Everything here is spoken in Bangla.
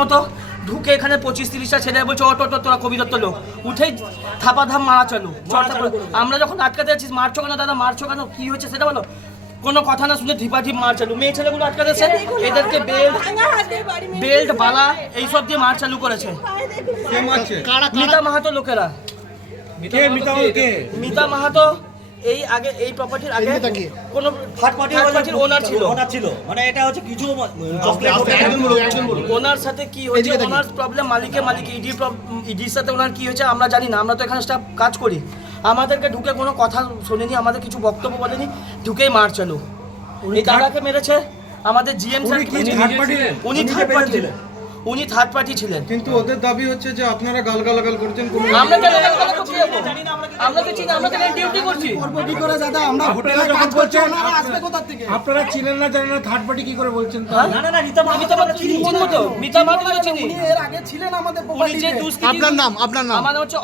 মতো ঢুকে এখানে 25-30টা ছেলে বলছে অটো তোরা কবি দত্ত লোক উঠেই থাপা ধাপ মারা চালু। আমরা যখন আটকাতে যাচ্ছি মারছো কেন দাদা, মারছো কেন, কি হচ্ছে সেটা বলো। কোনো কথা না শুনে ধিপা ধিপ মার চালু। মেয়ে ছেলেগুলো আটকাতেছে, এদেরকে বেল্ট বালা এইসব দিয়ে মার চালু করেছে। মিতা মাহাতো লোকেরা। মিতা মাহাতো এই আগে এই প্রপার্টির আগে কোন থার্ড পার্টির ওনার ছিল, মানে এটা হচ্ছে কিছু ওনার সাথে কি হয়েছে, ওনার প্রবলেম মালিক ইডির সাথে ওনার কি হয়েছে আমরা জানি না। আমরা তো এখানে স্টাফ কাজ করি, আমাদেরকে ঢুকে কোনো কথা শোনেনি, আমাদের কিছু বক্তব্য বলেনি, ঢুকেই মার চালু। এই দাদাকে মেরেছে আমাদের জিএম স্যার। উনি থার্ড পার্টি ছিলেন, কিন্তু ওদের দাবি হচ্ছে যে আপনারা গালাগাল করছেন। আমরা কেন গালাগাল করছি? আমরা তো চিনি, আমরা তো ডিউটি করছি। কি করে দাদা আমরা হোটেলে কাজ করছি, ওনারা আসবে কোথা থেকে? আপনারা চিনেন না জানেন না, থার্ড পার্টি কি করে বলছেন? না মিতা মাহাতো চিনি তো, মিতা মাহাতো চিনি। উনি এর আগে ছিলেন আমাদের উনি যে প্রপার্টিতে। দুষ্কৃতী। আপনার নাম আমার নাম হচ্ছে